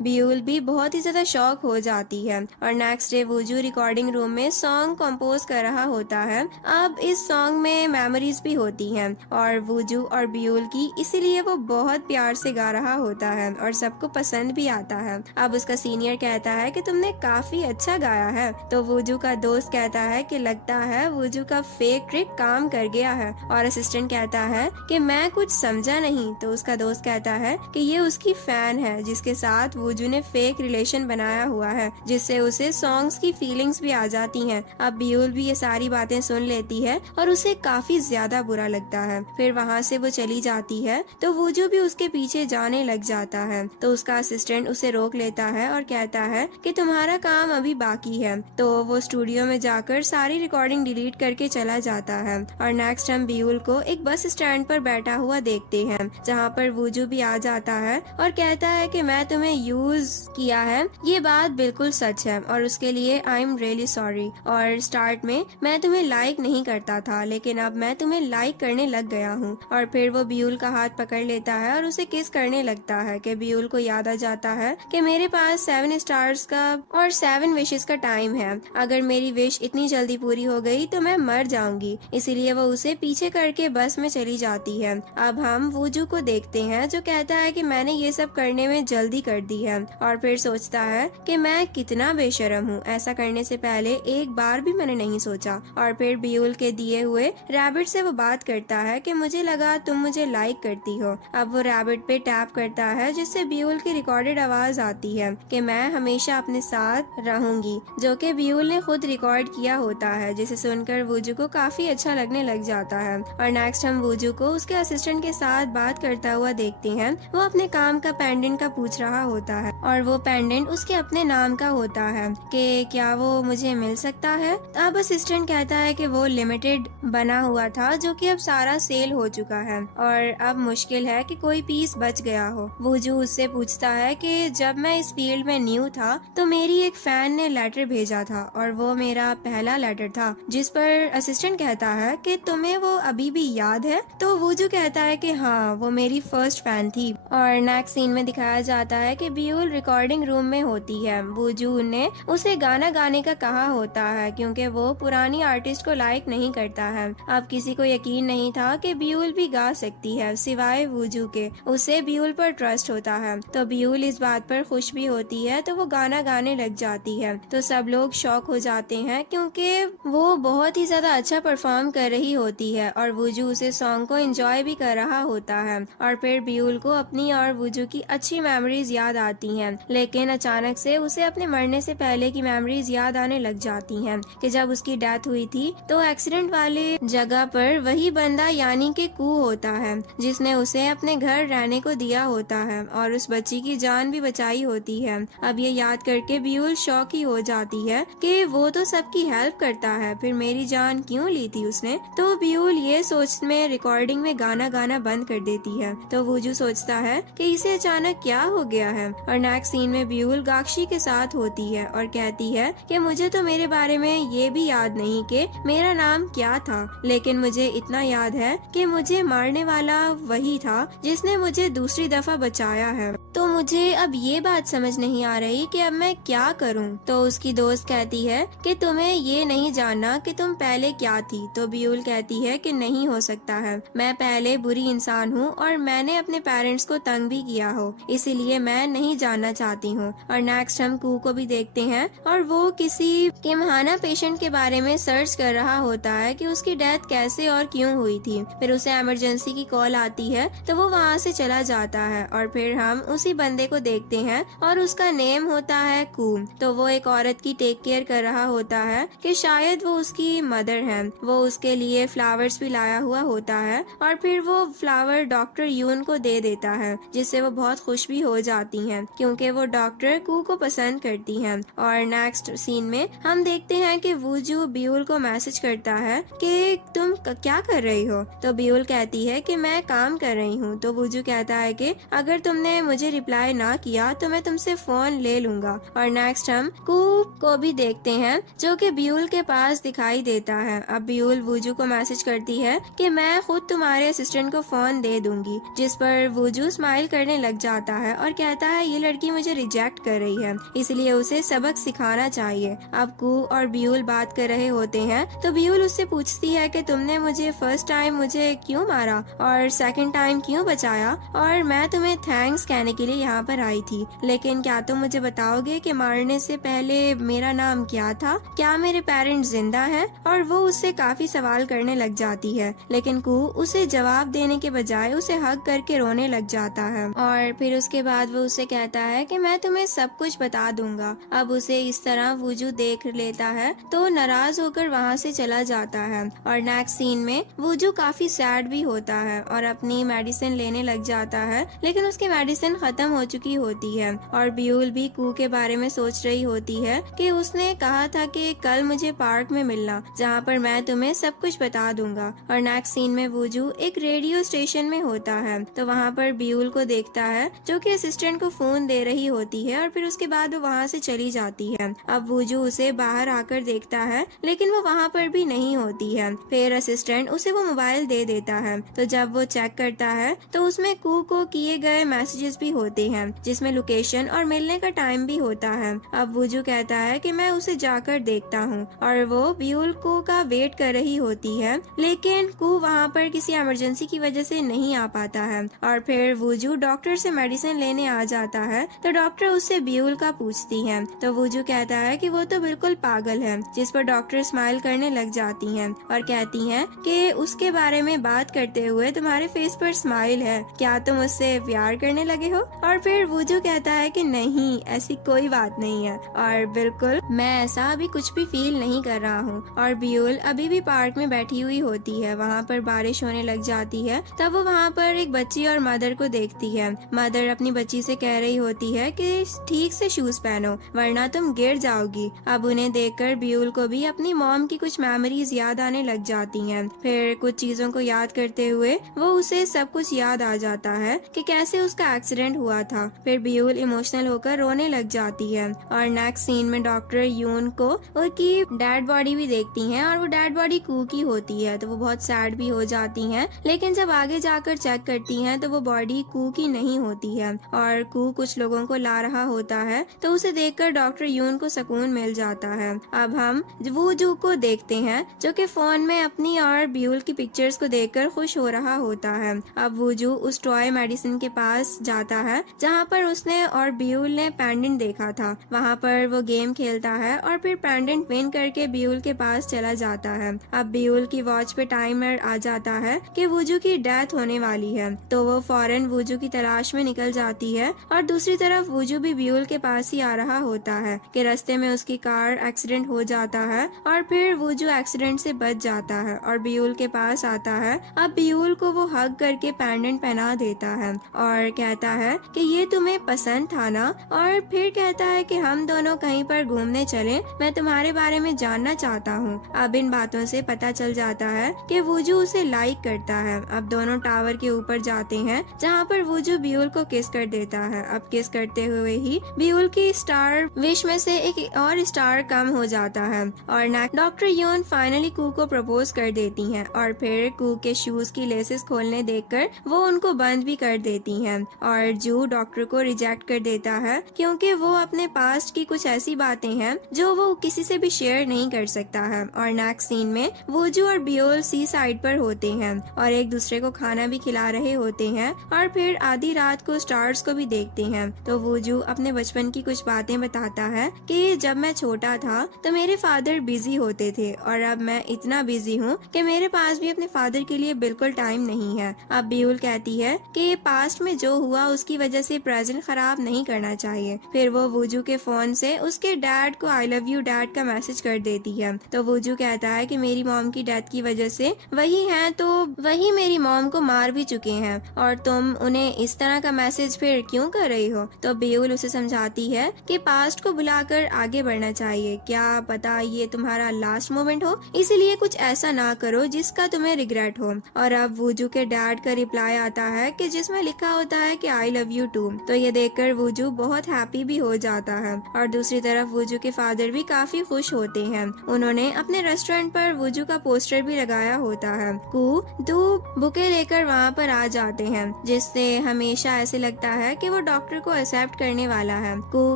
ब्यूल भी बहुत ही ज्यादा शॉक हो जाती है और नेक्स्ट डे वूजू रिकॉर्डिंग रूम में सॉन्ग कंपोज कर रहा होता है। अब इस सॉन्ग में मेमोरीज भी होती हैं और वूजू और ब्यूल की, इसीलिए वो बहुत प्यार से गा रहा होता है और सबको पसंद भी आता है। अब उसका सीनियर कहता है कि तुमने काफी अच्छा गाया है। तो वूजू का दोस्त कहता है कि लगता है वूजू का फेक ट्रिक काम कर गया है और असिस्टेंट कहता है कि मैं कुछ समझा नहीं। तो उसका दोस्त कहता है कि ये उसकी फैन है जिसके साथ वूजू ने फेक रिलेशन बनाया हुआ है, जिससे उसे सॉन्ग्स की फीलिंग्स भी आ जाती हैं। अब ब्यूल भी ये सारी बातें सुन लेती है और उसे काफी ज्यादा बुरा लगता है। फिर वहाँ से वो चली जाती है तो वूजू भी उसके पीछे जाने लग जाता है। तो उसका असिस्टेंट उसे रोक लेता है और कहता है कि तुम्हारा काम अभी बाकी है। तो वो स्टूडियो में जाकर सारी रिकॉर्डिंग डिलीट करके चला जाता है और नेक्स्ट हम ब्यूल को एक बस स्टैंड पर बैठा हुआ देखते हैं, जहाँ पर वूजू भी आ जाता है और कहता है कि मैं तुम्हें यूज किया है, ये बात बिल्कुल सच है और उसके लिए आई एम रियली सॉरी। और स्टार्ट में मैं तुम्हें लाइक नहीं करता था, लेकिन अब मैं तुम्हें लाइक करने लग गया हूँ। और फिर वो ब्यूल का हाथ पकड़ लेता है और उसे किस करने लगता है कि ब्यूल को याद आ जाता है कि मेरे पास 7 स्टार्स का और 7 विशेस का टाइम है। अगर मेरी विश इतनी जल्दी पूरी हो गई तो मैं मर जाऊंगी। इसीलिए वो उसे पीछे करके बस में चली जाती है। अब हम वूजू को देखते हैं जो कहता है कि मैंने ये सब करने में जल्दी कर दी है और फिर सोचता है कि मैं कितना बेशरम हूँ, ऐसा करने से पहले एक बार भी मैंने नहीं सोचा। और फिर ब्यूल के दिए हुए रैबिट से वो बात करता है कि मुझे लगा तुम मुझे लाइक करती हो। अब वो रैबिट पे टैप करता है जिससे ब्यूल की रिकॉर्डेड आवाज आती है कि मैं हमेशा अपने साथ रहूंगी, जो कि ब्यूल ने खुद रिकॉर्ड किया होता है, जिसे सुनकर वूजू को काफी अच्छा लगने लग जाता है। और नेक्स्ट हम वूजू को उसके असिस्टेंट के साथ बात करता हुआ देखते हैं। वो अपने काम का पेंडेंट का पूछ रहा होता है और वो पेंडेंट उसके अपने नाम का होता है कि क्या वो मुझे मिल सकता है। अब असिस्टेंट कहता है कि वो लिमिटेड बना हुआ था जो कि अब सारा सेल हो चुका है और अब मुश्किल है कि कोई पीस बच गया हो। वूजू उससे पूछता है कि जब मैं इस फील्ड में न्यू था तो मेरी एक फैन ने लेटर भेजा था और वो मेरा पहला लेटर था, जिस पर असिस्टेंट कहता है कि तुम्हें वो अभी भी याद है। तो वूजू कहता है कि हाँ, वो मेरी फर्स्ट फैन थी। और नेक्स्ट सीन में दिखाया जाता है कि ब्यूल रिकॉर्डिंग रूम में होती है। वूजू ने उसे गाना गाने का कहा होता है क्योंकि वो पुरानी आर्टिस्ट को लाइक नहीं करता है। अब किसी को यकीन नहीं था कि ब्यूल भी गा सकती है सिवाय वूजू के। उसे ब्यूल पर ट्रस्ट होता है तो ब्यूल इस बात पर खुश भी होती है तो वो गाना गाने लग जाती है। तो सब लोग शॉक हो जाते हैं क्योंकि वो बहुत ही ज्यादा अच्छा परफॉर्म कर रही होती है और वूजू उसे सॉन्ग को एंजॉय भी कर रहा होता है। और फिर ब्यूल को अपनी और वूजू की अच्छी मेमोरीज याद आती हैं, लेकिन अचानक से उसे अपने मरने से पहले की मेमोरीज याद आने लग जाती हैं कि जब उसकी डेथ हुई थी तो एक्सीडेंट वाले जगह पर वही बंदा यानी कि कू होता है जिसने उसे अपने घर रहने को दिया होता है और उस बच्ची की जान भी बचाई होती है। अब ये याद करके ब्यूल शॉक ही हो जाती है कि वो तो सबकी हेल्प करता है, फिर मेरी जान क्यों ली थी उसने। तो ब्यूल ये सोच में रिकॉर्डिंग में गाना गाना बंद कर देती है। तो वूजू सोचता है कि इसे अचानक क्या हो गया है। और नेक्स्ट सीन में ब्यूल गाक्षी के साथ होती है और कहती है कि मुझे तो मेरे बारे में ये भी याद नहीं कि मेरा नाम क्या था, लेकिन मुझे इतना याद है कि मुझे मारने वाला वही था जिसने मुझे दूसरी दफा बचाया है। तो मुझे अब ये बात समझ नहीं आ रही कि अब मैं क्या करूं। तो उसकी दोस्त कहती है कि तुम्हें ये नहीं जानना कि तुम पहले क्या थी। तो ब्यूल कहती है कि नहीं हो सकता है, मैं पहले बुरी इंसान हूँ और मैंने अपने पेरेंट्स को तंग भी किया हो, इसीलिए मैं नहीं जानना चाहती हूँ। और नेक्स्ट हम कू को भी देखते हैं और वो किसी किमहाना पेशेंट के बारे में सर्च कर रहा होता है कि उसकी डेथ कैसे और क्यों हुई थी। फिर उसे इमरजेंसी की कॉल आती है तो वो वहाँ से चला जाता है और फिर हम उसी बंदे को देखते हैं और उसका नेम होता है कू। तो वो एक औरत की टेक केयर कर रहा होता है कि शायद वो उसकी मदर है। वो उसके लिए फ्लावर्स भी लाया हुआ होता है और फिर वो फ्लावर डॉक्टर यून को दे देता है, जिससे वो बहुत खुश भी हो जाती हैं क्योंकि वो डॉक्टर कू को पसंद करती हैं। और नेक्स्ट सीन में हम देखते हैं कि वूजू ब्यूल को मैसेज करता है कि तुम क्या कर रही हो। तो ब्यूल कहती है कि मैं काम कर रही हूँ। तो वूजू कहता है कि अगर तुमने मुझे रिप्लाई रिप्लाई ना किया तो मैं तुमसे फोन ले लूंगा। और नेक्स्ट हम कू को भी देखते हैं जो कि ब्यूल के पास दिखाई देता है। अब ब्यूल वूजू को मैसेज करती है कि मैं खुद तुम्हारे असिस्टेंट को फोन दे दूंगी, जिस पर वूजू स्माइल करने लग जाता है और कहता है ये लड़की मुझे रिजेक्ट कर रही है, इसलिए उसे सबक सिखाना चाहिए। अब कू और ब्यूल बात कर रहे होते हैं तो ब्यूल उससे पूछती है कि तुमने मुझे फर्स्ट टाइम मुझे क्यों मारा और सेकंड टाइम क्यों बचाया, और मैं तुम्हें थैंक्स कहने के लिए यहाँ पर आई थी, लेकिन क्या तुम मुझे बताओगे कि मारने से पहले मेरा नाम क्या था, क्या मेरे पेरेंट्स जिंदा हैं? और वो उससे काफी सवाल करने लग जाती है, लेकिन कू उसे जवाब देने के बजाय उसे हग करके रोने लग जाता है। और फिर उसके बाद वो उसे कहता है कि मैं तुम्हें सब कुछ बता दूंगा। अब उसे इस तरह वूजू देख लेता है तो नाराज होकर वहाँ से चला जाता है। और नेक्स्ट सीन में वूजू काफी सैड भी होता है और अपनी मेडिसिन लेने लग जाता है, लेकिन उसकी मेडिसिन खत्म हो चुकी होती है। और ब्यूल भी कू के बारे में सोच रही होती है कि उसने कहा था कि कल मुझे पार्क में मिलना जहाँ पर मैं तुम्हें सब कुछ बता दूंगा। और नेक्स्ट सीन में वूजू एक रेडियो स्टेशन में होता है तो वहाँ पर ब्यूल को देखता है जो कि असिस्टेंट को फोन दे रही होती है, और फिर उसके बाद वो वहाँ से चली जाती है। अब वूजू उसे बाहर आकर देखता है लेकिन वो वहाँ पर भी नहीं होती है। फिर असिस्टेंट उसे वो मोबाइल दे देता है, तो जब वो चेक करता है तो उसमें कू को किए गए मैसेजेस भी होते हैं जिसमें लोकेशन और मिलने का टाइम भी होता है। अब वूजू कहता है कि मैं उसे जाकर देखता हूँ, और वो ब्यूल को का वेट कर रही होती है, लेकिन कू वहाँ पर किसी इमरजेंसी की वजह से नहीं आ पाता है। और फिर वूजू डॉक्टर से मेडिसिन लेने आ जाता है तो डॉक्टर उससे ब्यूल का पूछती है, तो वूजू कहता है कि वो तो बिल्कुल पागल है, जिस पर डॉक्टर स्माइल करने लग जाती हैं और कहती हैं कि उसके बारे में बात करते हुए तुम्हारे फेस पर स्माइल है, क्या तुम उससे प्यार करने लगे हो? और फिर वूजू कहता है कि नहीं, ऐसी कोई बात नहीं है और बिल्कुल मैं ऐसा अभी कुछ भी फील नहीं कर रहा हूँ। और ब्यूल अभी भी पार्क में बैठी हुई होती है, वहाँ पर बारिश होने लग जाती है। तब वो वहाँ पर एक बच्ची और मदर को देखती है। मदर अपनी बच्ची से कह रही होती है कि ठीक से शूज पहनो वरना तुम गिर जाओगी। अब उन्हें देखकर ब्यूल को भी अपनी मॉम की कुछ मेमोरीज याद आने लग जाती हैं। फिर कुछ चीजों को याद करते हुए वो उसे सब कुछ याद आ जाता है कि कैसे उसका एक्सीडेंट हुआ था। फिर ब्यूल इमोशनल होकर रोने लग जाती है। और नेक्स्ट सीन में डॉक्टर यून को उनकी डेड बॉडी भी देखती हैं और वो डेड बॉडी कू की होती है, तो वो बहुत सैड भी हो जाती हैं। लेकिन जब आगे जाकर चेक करती हैं तो वो बॉडी कू की नहीं होती है और कू कुछ लोगों को ला रहा होता है, तो उसे देखकर डॉक्टर यून को सुकून मिल जाता है। अब हम वूजू को देखते हैं जो कि फोन में अपनी और ब्यूल की पिक्चर्स को देखकर खुश हो रहा होता है। अब वूजू उस टॉय मेडिसिन के पास जाता है जहाँ पर उसने और ब्यूल ने पेंडेंट देखा था। वहाँ पर वो गेम खेलता है और फिर पेंडेंट विन करके ब्यूल के पास चला जाता है। अब ब्यूल की वॉच पे टाइमर आ जाता है कि वूजू की डेथ होने वाली है, तो वो फौरन वूजू की तलाश में निकल जाती है। और दूसरी तरफ वूजू भी ब्यूल के पास ही आ रहा होता है कि रास्ते में उसकी कार एक्सीडेंट हो जाता है और फिर वूजू एक्सीडेंट से बच जाता है और ब्यूल के पास आता है। अब ब्यूल को वो हग करके पेंडेंट पहना देता है और कहता है कि ये तुम्हें पसंद था ना, और फिर कहता है कि हम दोनों कहीं पर घूमने चलें, मैं तुम्हारे बारे में जानना चाहता हूँ। अब इन बातों से पता चल जाता है कि वूजू उसे लाइक करता है। अब दोनों टावर के ऊपर जाते हैं जहाँ पर वूजू ब्यूल को किस कर देता है। अब किस करते हुए ही ब्यूल की स्टार विश में से एक और स्टार कम हो जाता है और डॉक्टर यून फाइनली कू को प्रपोज कर देती हैं और फिर कू के शूज की लेसेस खोलने देखकर वो उनको बंद भी कर देती हैं। और जू डॉक्टर को रिजेक्ट कर देता है क्योंकि वो अपने पास्ट की कुछ ऐसी बातें हैं जो वो किसी से भी शेयर नहीं कर सकता है। और नेक्स्ट सीन में वूजू और ब्यूल सी साइड पर होते हैं और एक दूसरे को खाना भी खिला रहे होते हैं और फिर आधी रात को स्टार्स को भी देखते हैं। तो वूजू अपने बचपन की कुछ बातें बताता है कि जब मैं छोटा था तो मेरे फादर बिजी होते थे और अब मैं इतना बिजी हूँ कि मेरे पास भी अपने फादर के लिए बिल्कुल टाइम नहीं है। अब ब्यूल कहती है कि पास्ट में जो हुआ उसकी वजह से प्रेजेंट खराब नहीं करना चाहिए। फिर वो वूजू के फोन से उसके डैड को आई लव यू डैड का मैसेज कर देती है। तो वूजू कहता है कि मेरी मॉम की डेथ की वजह से वही हैं, तो वही मेरी मॉम को मार भी चुके हैं और तुम उन्हें इस तरह का मैसेज फिर क्यों कर रही हो। तो ब्यूल उसे समझाती है कि पास्ट को भुलाकर आगे बढ़ना चाहिए, क्या पता ये तुम्हारा लास्ट मोमेंट हो, इसीलिए कुछ ऐसा ना करो जिसका तुम्हें रिग्रेट हो। और अब वूजू के डैड का रिप्लाई आता है कि जिसमें लिखा होता है कि I love you you too. तो ये देखकर वूजू बहुत हैप्पी भी हो जाता है और दूसरी तरफ वूजू के फादर भी काफी खुश होते हैं। उन्होंने अपने रेस्टोरेंट पर वूजू का पोस्टर भी लगाया होता है। कू दो बुके लेकर वहाँ पर आ जाते हैं, जिससे हमेशा ऐसे लगता है कि वो डॉक्टर को एक्सेप्ट करने वाला है। कू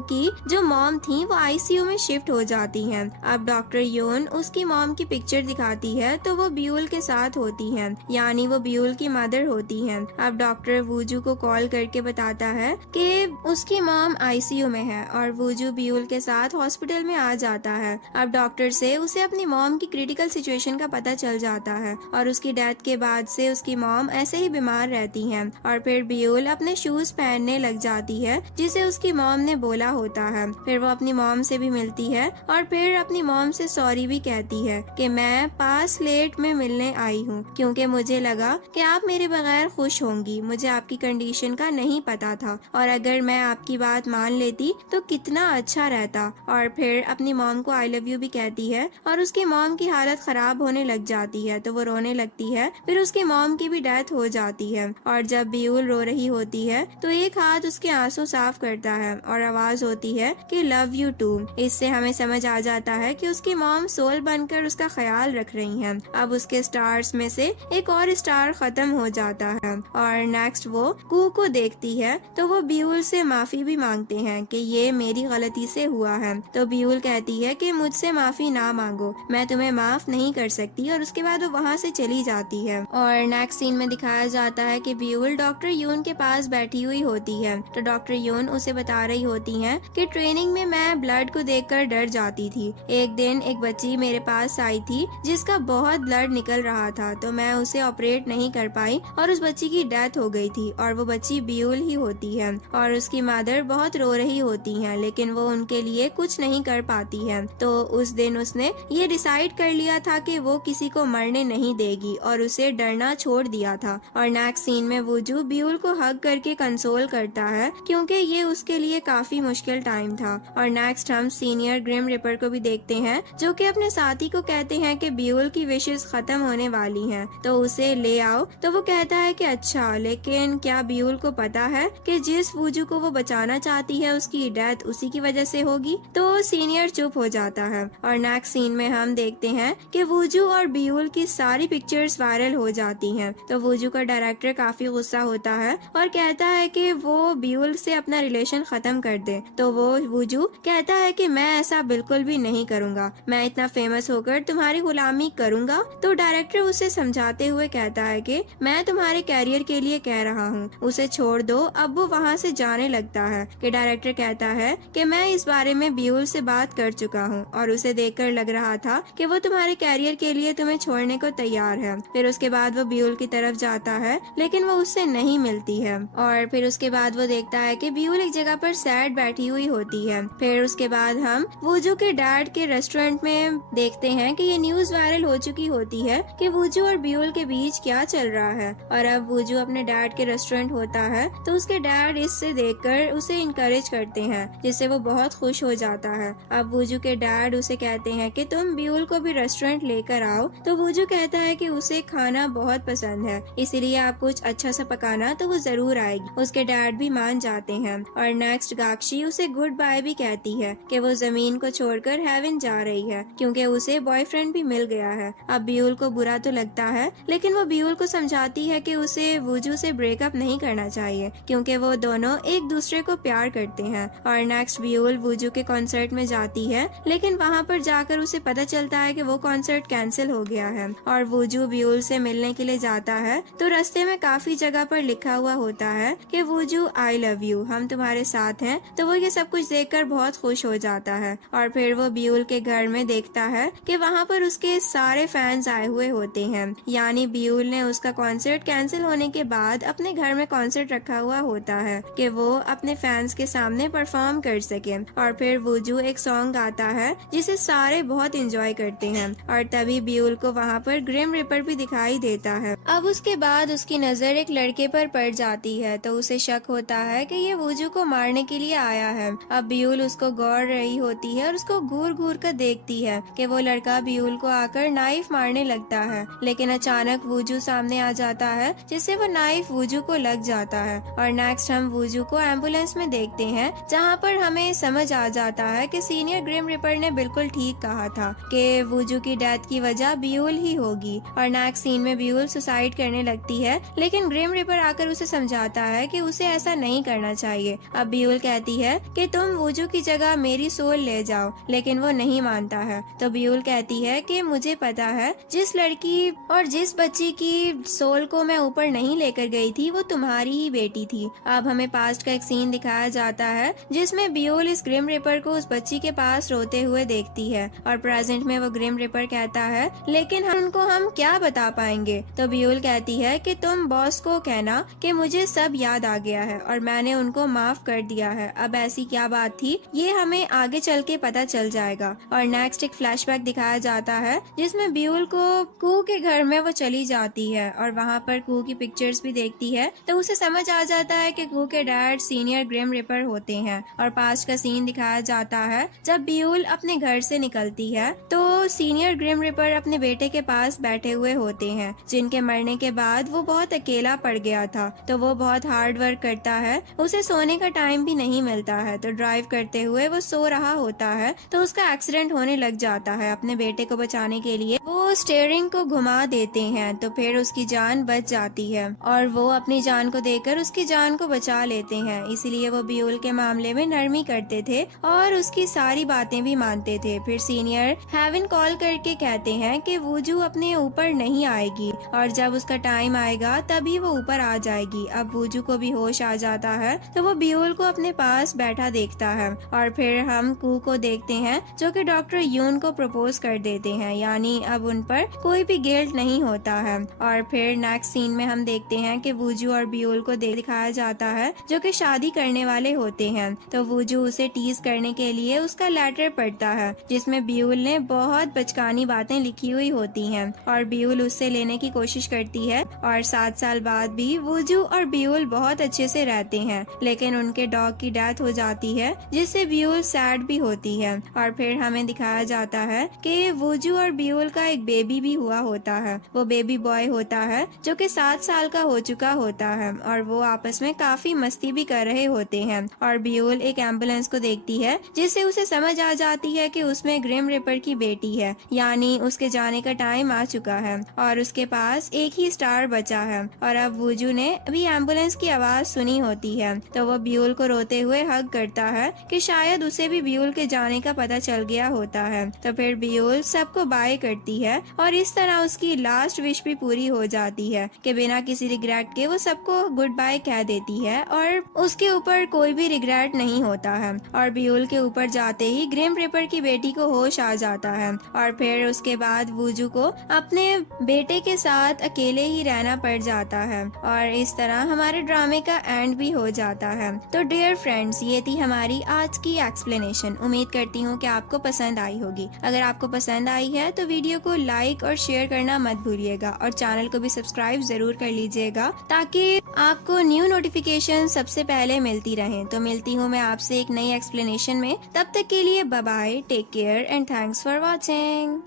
की जो मॉम थी वो आईसीयू में शिफ्ट हो जाती हैं। अब डॉक्टर योन उसकी मॉम की पिक्चर दिखाती है तो वो ब्यूल के साथ होती है, यानी वो ब्यूल की मदर होती है। अब डॉक्टर वूजू को कॉल करके बताता है कि उसकी मॉम आईसीयू में है और वूजू ब्यूल के साथ हॉस्पिटल में आ जाता है। अब डॉक्टर से उसे अपनी मॉम की क्रिटिकल सिचुएशन का पता चल जाता है और उसकी डेथ के बाद से उसकी मॉम ऐसे ही बीमार रहती हैं। और फिर ब्यूल अपने शूज पहनने लग जाती है जिसे उसकी मॉम ने बोला होता है। फिर वो अपनी मॉम से भी मिलती है और फिर अपनी मॉम से सॉरी भी कहती है कि मैं पास लेट में मिलने आई हूँ क्योंकि मुझे लगा कि आप मेरे बगैर खुश होंगी। मुझे आपकी कंडीशन का नहीं पता था और अगर मैं आपकी बात मान लेती तो कितना अच्छा रहता। और फिर अपनी मॉम को आई लव यू भी कहती है और उसकी मॉम की हालत खराब होने लग जाती है तो वो रोने लगती है। फिर उसकी मॉम की भी डेथ हो जाती है और जब ब्यूल रो रही होती है तो एक हाथ उसके आंसू साफ करता है और आवाज होती है कि लव यू टू। इससे हमें समझ आ जाता है कि उसकी मॉम सोल बनकर उसका ख्याल रख रही हैं। अब उसके स्टार्स में से एक और स्टार खत्म हो जाता है और नेक्स्ट वो कू को देखती है तो वो ब्यूल से माफी भी मांगते हैं कि ये मेरी गलती से हुआ है। तो ब्यूल कहती है कि मुझसे माफी ना मांगो, मैं तुम्हें माफ नहीं कर सकती और उसके बाद वो वहाँ से चली जाती है। और नेक्स्ट सीन में दिखाया जाता है कि ब्यूल डॉक्टर यून के पास बैठी हुई होती है तो डॉक्टर यून उसे बता रही होती है कि ट्रेनिंग में मैं ब्लड को देखकर डर जाती थी। एक दिन एक बच्ची मेरे पास आई थी जिसका बहुत ब्लड निकल रहा था तो मैं उसे ऑपरेट नहीं कर पाई और उस बच्ची की डेथ हो गई थी और वो बच्ची ब्यूल ही होती है और उसकी मदर बहुत रो रही होती है लेकिन वो उनके लिए कुछ नहीं कर पाती है। तो उस दिन उसने ये डिसाइड कर लिया था कि वो किसी को मरने नहीं देगी और उसे डरना छोड़ दिया था। और नेक्स्ट सीन में वूजू ब्यूल को हग करके कंसोल करता है क्योंकि ये उसके लिए काफी मुश्किल टाइम था। और नेक्स्ट हम सीनियर ग्रिम रिपर को भी देखते हैं जो कि अपने साथी को कहते हैं कि ब्यूल की विशेष खत्म होने वाली हैं तो उसे ले आओ। तो वो कहता है कि अच्छा, लेकिन क्या ब्यूल को पता है कि जिस वूजू को वो बचाना चाहती है उसकी डेथ उसी की वजह से होगी। तो सीनियर चुप हो जाता है और नेक्स्ट सीन में हम देखते हैं कि वूजू और ब्यूल की सारी पिक्चर्स वायरल हो जाती हैं। तो वूजू का डायरेक्टर काफी गुस्सा होता है और कहता है कि वो ब्यूल से अपना रिलेशन खत्म कर दे। तो वो वूजू कहता है कि मैं ऐसा बिल्कुल भी नहीं करूँगा, मैं इतना फेमस होकर तुम्हारी गुलामी करूँगा। तो डायरेक्टर उसे समझाते हुए कहता है कि मैं तुम्हारे कैरियर के लिए कह रहा हूँ, उसे छोड़ दो। अब वो वहाँ से जाने लगता है कि डायरेक्टर कहता है कि मैं इस बारे में ब्यूल से बात कर चुका हूँ और उसे देखकर लग रहा था कि वो तुम्हारे कैरियर के लिए तुम्हें छोड़ने को तैयार है। फिर उसके बाद वो ब्यूल की तरफ जाता है लेकिन वो उससे नहीं मिलती है और फिर उसके बाद वो देखता है कि ब्यूल एक जगह पर सैड बैठी हुई होती है। फिर उसके बाद हम वूजू के डैड के रेस्टोरेंट में देखते हैं कि ये न्यूज वायरल हो चुकी होती है कि वूजू और ब्यूल के बीच क्या चल रहा है। और अब वूजू अपने डैड के रेस्टोरेंट होता है तो उसके डैड इससे देखकर उसे इनकरेज करते हैं जिससे वो बहुत खुश हो जाता है। अब वूजू के डैड उसे कहते हैं कि तुम ब्यूल को भी रेस्टोरेंट लेकर आओ। तो वूजू कहता है कि उसे खाना बहुत पसंद है, इसीलिए आप कुछ अच्छा सा पकाना तो वो जरूर आएगी। उसके डैड भी मान जाते हैं और नेक्स्ट गाक्षी उसे गुड बाय भी कहती है कि वो जमीन को छोड़कर हेवन जा रही है क्योंकि उसे बॉयफ्रेंड भी मिल गया है। अब ब्यूल को बुरा तो लगता है लेकिन वो ब्यूल को समझाती है कि उसे वूजू से ब्रेकअप नहीं करना चाहिए क्योंकि वो दोनों एक दूसरे को प्यार करते हैं। और नेक्स्ट ब्यूल वूजू के कॉन्सर्ट में जाती है लेकिन वहाँ पर जाकर उसे पता चलता है कि वो कॉन्सर्ट कैंसिल हो गया है और वूजू ब्यूल से मिलने के लिए जाता है तो रास्ते में काफी जगह पर लिखा हुआ होता है कि वूजू आई लव यू, हम तुम्हारे साथ हैं। तो वो ये सब कुछ देखकर बहुत खुश हो जाता है और फिर वो ब्यूल के घर में देखता है कि वहाँ पर उसके सारे फैंस आए हुए होते हैं, यानी ब्यूल ने उसका कॉन्सर्ट कैंसिल होने के बाद अपने घर में कॉन्सर्ट रखा हुआ होता है कि वो अपने फैंस के सामने परफॉर्म कर सके। और फिर वूजू एक सॉन्ग गाता है जिसे सारे बहुत एंजॉय करते हैं और तभी ब्यूल को वहाँ पर ग्रिम रिपर भी दिखाई देता है। अब उसके बाद उसकी नजर एक लड़के पर पड़ जाती है तो उसे शक होता है कि ये वूजू को मारने के लिए आया है। अब ब्यूल उसको गौर रही होती है और उसको घूर घूर कर देखती है कि वो लड़का ब्यूल को आकर नाइफ मारने लगता है लेकिन अचानक वूजू सामने आ जाता है जिससे वो नाइफ वूजू को लग जाता है। और नेक्स्ट हम वूजू को एम्बुलेंस में देखते हैं, जहाँ पर हमें समझ आ जाता है कि सीनियर ग्रिम रिपर ने बिल्कुल ठीक कहा था कि वूजू की डेथ की वजह ब्यूल ही होगी। और नेक्स्ट सीन में ब्यूल सुसाइड करने लगती है, लेकिन ग्रिम रिपर आकर उसे समझाता है कि उसे ऐसा नहीं करना चाहिए। अब ब्यूल कहती है कि तुम वूजू की जगह मेरी सोल ले जाओ, लेकिन वो नहीं मानता है। तो ब्यूल कहती है कि मुझे पता है, जिस लड़की और जिस बच्ची की सोल को मैं ऊपर नहीं लेकर गई थी वो तुम्हारी ही बेटी थी। अब हमें पास्ट का एक सीन दिखाया जाता है जिसमें ब्यूल इस ग्रिम रिपर को उस बच्ची के पास रोते हुए देखती है, और प्रेजेंट में वो ग्रिम रिपर कहता है लेकिन उनको हम क्या बता पाएंगे। तो ब्यूल कहती है कि तुम बॉस को कहना कि मुझे सब याद आ गया है और मैंने उनको माफ कर दिया है। अब ऐसी क्या बात थी ये हमें आगे चल के पता चल जाएगा। और नेक्स्ट एक फ्लैशबैक दिखाया जाता है जिसमें ब्यूल को कू के घर में वो चली जाती है और वहाँ पर कू की पिक्चर्स भी देखती है, तो उसे समझ आ जाता है कि कू के डैड सीनियर ग्रिम रिपर होते हैं। और पास्ट का सीन दिखाया जाता है जब ब्यूल अपने घर से निकलती है तो सीनियर ग्रिम रिपर अपने बेटे के पास बैठे हुए होते हैं, जिनके मरने के बाद वो बहुत अकेला पड़ गया था। तो वो बहुत हार्ड वर्क करता है, उसे सोने का टाइम भी नहीं मिलता है। तो ड्राइव करते हुए वो सो रहा होता है तो उसका एक्सीडेंट होने लग जाता है। अपने बेटे को बचाने के लिए वो स्टीयरिंग को घुमा देते हैं, तो फिर उसकी जान बच जाती है और वो अपनी जान को देकर उसकी जान को बचा लेते हैं। इसीलिए वो ब्यूल के मामले में नरमी करते थे और उसकी सारी बातें भी मानते थे। फिर सीनियर हेवन कॉल करके कहते हैं कि वूजू अपने ऊपर नहीं आएगी और जब उसका टाइम आएगा तभी वो ऊपर आ जाएगी। अब वूजू को भी होश आ जाता है तो वो ब्यूल को अपने पास बैठा देखता है। और फिर हम कू को देखते हैं जो कि डॉक्टर यून को प्रपोज कर देते हैं, यानी अब उन पर कोई भी गिल्ट नहीं होता है। और फिर नेक्स्ट सीन में हम देखते हैं कि वूजू और ब्यूल को दिखाया जाता है जो कि शादी करने वाले होते हैं। तो वूजू उसे टीज करने के लिए उसका लेटर पढ़ता है जिसमें ब्यूल ने बहुत बचकानी बातें लिखी हुई होती हैं और ब्यूल उससे लेने की कोशिश करती है। और 7 साल बाद भी वूजू और ब्यूल बहुत अच्छे से रहते हैं, लेकिन उनके डॉग की डेथ हो जाती है जिससे ब्यूल सैड भी होती है। और फिर हमें दिखाया जाता है कि वूजू और ब्यूल का एक बेबी भी हुआ होता है। वो बेबी बॉय होता है जो कि 7 साल का हो चुका होता है और वो आपस में काफी मस्ती भी कर रहे होते हैं। और ब्यूल एक एम्बुलेंस को देखती है जिससे उसे समझ आ जाती है कि उसमें ग्रिम रिपर की बेटी है, यानी उसके जाने का टाइम आ चुका है और उसके पास एक ही स्टार बचा है। और अब वूजू ने भी एम्बुलेंस की आवाज सुनी होती है तो वो ब्यूल को रोते हुए हग करता है कि शायद उसे भी ब्यूल के जाने का पता चल गया होता है। तो फिर ब्यूल सबको बाय करती है और इस तरह उसकी लास्ट विश भी पूरी हो जाती है कि बिना किसी रिग्रेट के वो सबको गुड बाय कह देती है और उसके ऊपर कोई भी रिग्रेट नहीं होता है। और ब्यूल के ऊपर जाते ही ग्रिम रिपर की बेटी को होश आ जाता है और फिर उसके बाद वूजू को अपने बेटे के साथ अकेले ही रहना पड़ जाता है और इस तरह हमारे ड्रामे का एंड भी हो जाता है। तो डियर फ्रेंड्स, ये थी हमारी आज की एक्सप्लेनेशन। उम्मीद करती हूँ कि आपको पसंद आई होगी। अगर आपको पसंद आई है तो वीडियो को लाइक और शेयर करना मत भूलिएगा और चैनल को भी सब्सक्राइब जरूर कर लीजिएगा ताकि आपको न्यू नोटिफिकेशन सबसे पहले मिलती रहे। तो मिलती हूँ मैं आपसे एक नई एक्सप्लेनेशन में। तब तक के लिए bye bye, take care and thanks for watching.